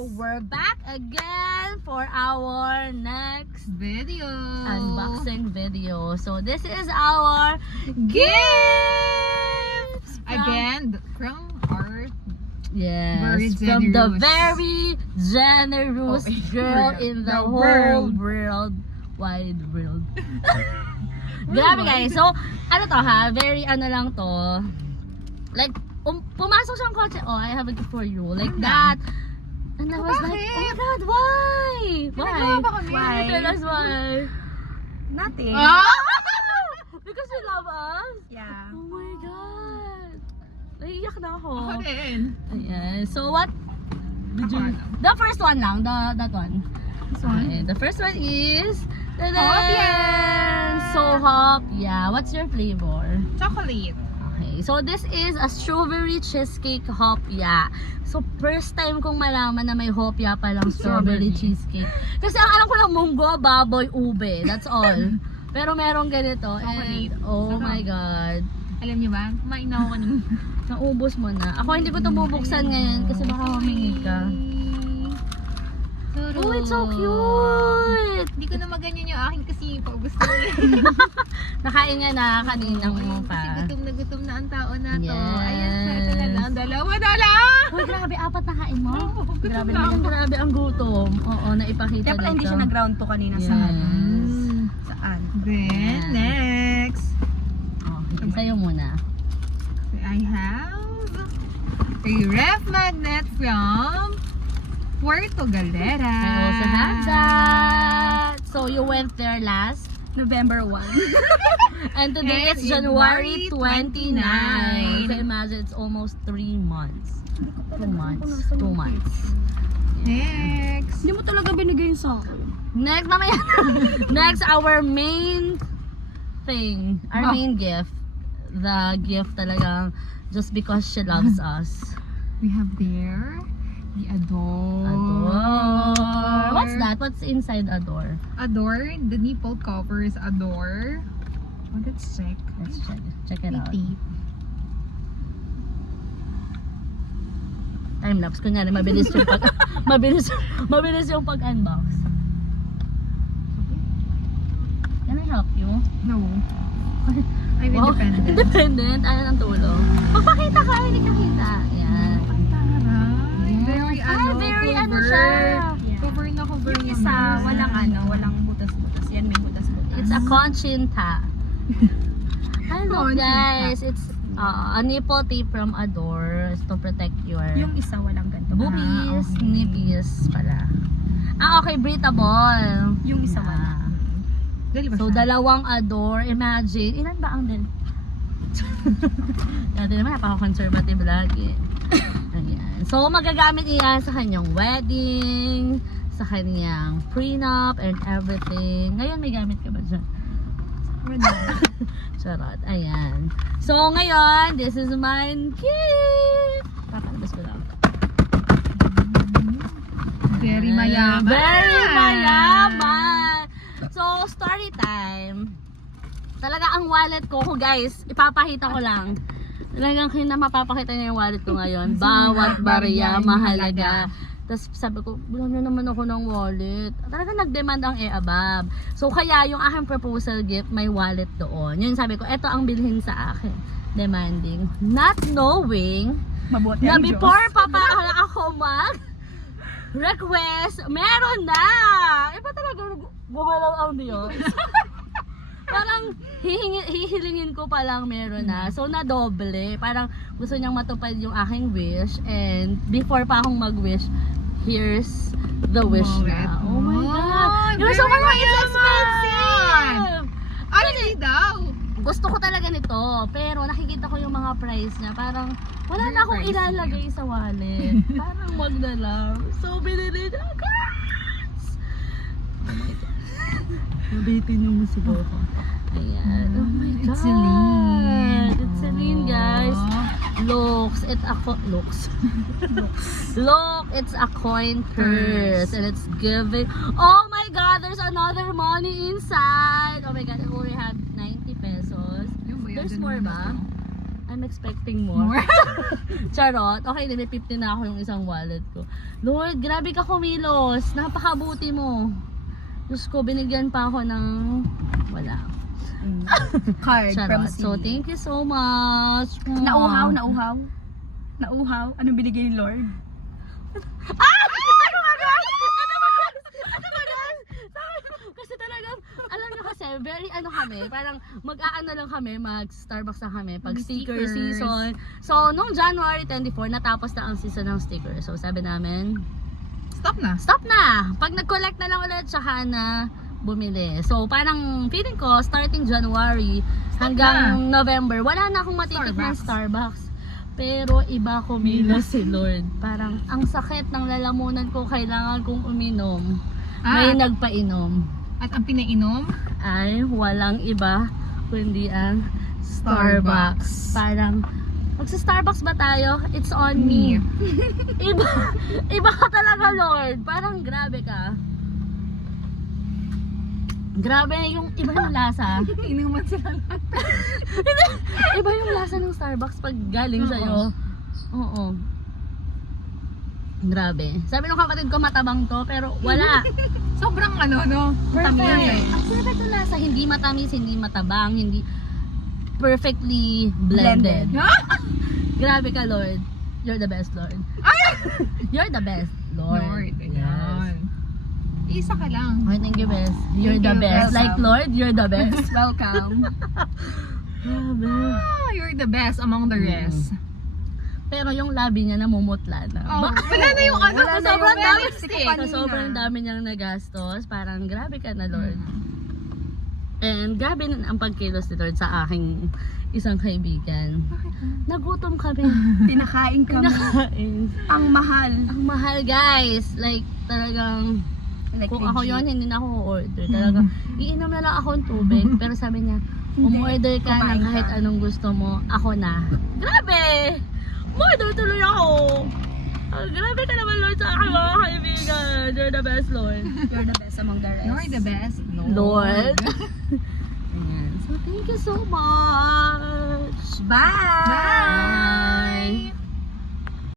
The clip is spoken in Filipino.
So we're back again for our next video unboxing video. So this is our gifts again from our yes, very from the generous. very generous girl in the whole world, wide world. Grabe guys. So ano to ha? Very ano lang to. Like pumasok siyang kotse. Oh, I have a gift for you. Like that. And I was like, oh my God, why? Ginagawa ba kami? Why? Tell us why. Nothing. Because you love us? Yeah. Oh my God. Naiiyak na ako. Ako din. Ayan. So what did you... The first one lang. That one. This one? Okay. The first one is... Hopya! So Hopya. What's your flavor? Chocolate. Okay, so this is a strawberry cheesecake hopya. So first time kong malaman na may hopya palang strawberry cheesecake. Kasi ang alam ko lang munggo, baboy, ube. That's all. Pero merong ganito. And, oh Sarap. my God. Alam niyo ba? Kumain na ako kanina. Naubos mo na. Ako hindi ko ito bubuksan ngayon kasi baka humingi ka. Oh, it's so cute! Hindi ko na maganyan yung akin kasi paubos na yun. Nakain nga na kaninang mo Kasi pa. gutom na ang tao na to. Yes. Ayan, sa ito na lang. Dalawa na lang! Uy, grabe, apat na kain mo. Grabe Grabe ang gutom. Oo, naipakita Kaya pala na hindi ito. siya nag-round to kanina sa ano. Saan? Then, Ayan. next. Okay, sa'yo muna. I have a ref magnet from Puerto Galera. I also have that. So you went there last. November 1. And today And it's January 29. 29. So imagine it's almost 3 months. 2 months. 2 months. Next. Hindi mo talaga binigay sa akin. Next, mamaya. Next, our main thing. Our main gift. The gift talagang just because she loves us. We have there the Adore. Adore. What's that? What's inside Adore? Adore. The nipple covers Adore. Oh, let's check. Let's check it out. Pretty. Time lapse kunyari mabilis yung pag mabilis yung pag-unbox. Can I help you? No. I'm Wow, independent. Independent. Ano ng tulong? Magpakita ka, hindi ka kita. Yan. Very Very ano cover. siya. Cover na cover Yung naman. isa, walang butas-butas. Yan, may butas-butas. It's a conchinta. Hello Conchinta. guys, it's a nipple tape from Adore to protect your Yung isa, walang ganito. boobies, okay. nippies pala. Okay, breathable. Yung isa, wala. Dali ba So, siya? dalawang Adore. Imagine, ilan ba ang dati naman, napaka-conservative lagi. Ayan. So, magagamit niya sa kanyang wedding, sa kanyang prenup, and everything. Ngayon, may gamit ka ba dyan? Wala. Charot. Ayan. So, ngayon, this is mine gift. Papalabas ko lang. Very mayaman. Very mayaman. So, story time. Talaga ang wallet ko, guys, ipapakita ko lang. Talagang mapapakita niya yung wallet ko ngayon. Bawat barya, mahalaga. Tapos sabi ko, bulan na naman ako ng wallet. Talaga nag-demand ang above. So, kaya yung aking proposal gift, may wallet doon. Yun sabi ko, eto ang bilhin sa akin. Demanding. Not knowing Mabuti na ang before Diyos. pa ako request, meron na! Iba talaga gumalaw ang Diyos. Parang hihilingin ko pa lang meron na. So na doble. Parang gusto niyang matupad yung aking wish. And before pa akong mag-wish, here's the wish na. Oh my God! Yung so parang it's expensive! Ay, hindi daw. Gusto ko talaga nito. Pero nakikita ko yung mga price niya. Parang wala Very na akong pricey. ilalagay sa wallet. Parang wag na lang. So binili niya. Guys! Oh my God. Nabitin yung musiko ko. Ayan. Oh my God. It's Celine. It's Celine, guys. Looks. It's a looks. Look, it's a coin purse. And it's giving. Oh my God, there's another money inside. Oh my God, I only have 90 pesos. There's more ba? I'm expecting more. Charot. Okay, may 50 na ako yung isang wallet ko. Lord, grabe ka kumilos. Napakabuti mo. Diyos ko, binigyan pa ako ng wala. Card from Charot. C. So, thank you so much. Nauhaw. Anong binigay ni Lord? Kasi talagang, alam nyo kasi, very ano kami, parang mag-aano lang kami, mag-Starbucks lang kami pag sticker Stickers. season. So, nung January 24, natapos na ang season ng sticker. So, sabi namin, Stop na. stop na! Pag nag-collect na lang ulit, tsaka na bumili. So, parang feeling ko, starting January hanggang November, wala na akong matitik ng Starbucks. Pero iba kumilos si Lord. Parang ang sakit ng lalamunan ko, kailangan kong uminom. May nagpainom. At ang pinainom? Ay walang iba kundi ang Starbucks. Parang magsa-Starbucks ba tayo? It's on me. Iba ka talaga, Lord. Parang grabe ka. Grabe yung iba yung lasa. Inuman sila lahat. Iba yung lasa ng Starbucks pag galing sa'yo. Oo. Grabe. Sabi ng kapatid ko matabang to, pero wala. Sobrang ano, no? Perfect. Tamis. Ang perfect yung lasa. Hindi matamis, hindi matabang, hindi perfectly blended. Grabe ka, Lord. You're the best, Lord. You're the best, Lord. Lord, Yes. ayan. Isa ka lang. Okay, thank you, best. You're the you, best. best. Like, Lord, you're the best. Welcome. Grabe. You're the best among the rest. Pero yung labi niya namumutla na. Oh, wala na yung ano. Wala na Sobrang yung dami lipstick stick. ko Sa sobrang dami niyang nagastos, parang grabe ka na, Lord. And grabe na ang pagkilos ni Lord sa aking isang kaibigan. Nagutom kami. Pinakain kami. Pinakain. Ang mahal. Ang mahal, guys. Like, talagang, Like kung ako legit. yun, hindi na ako order. Talagang, iinom na lang ako ng tubig. Pero sabi niya, umorder ka ng kumain kahit ka. anong gusto mo, ako na. Grabe! Umorder tuloy ako! Grabe ka naman, Lord, sa akin, mga kaibigan. You're the best, Lord. You're the best among the rest. You're the best. Lord. Ayan. So, thank you so much. Bye! Bye!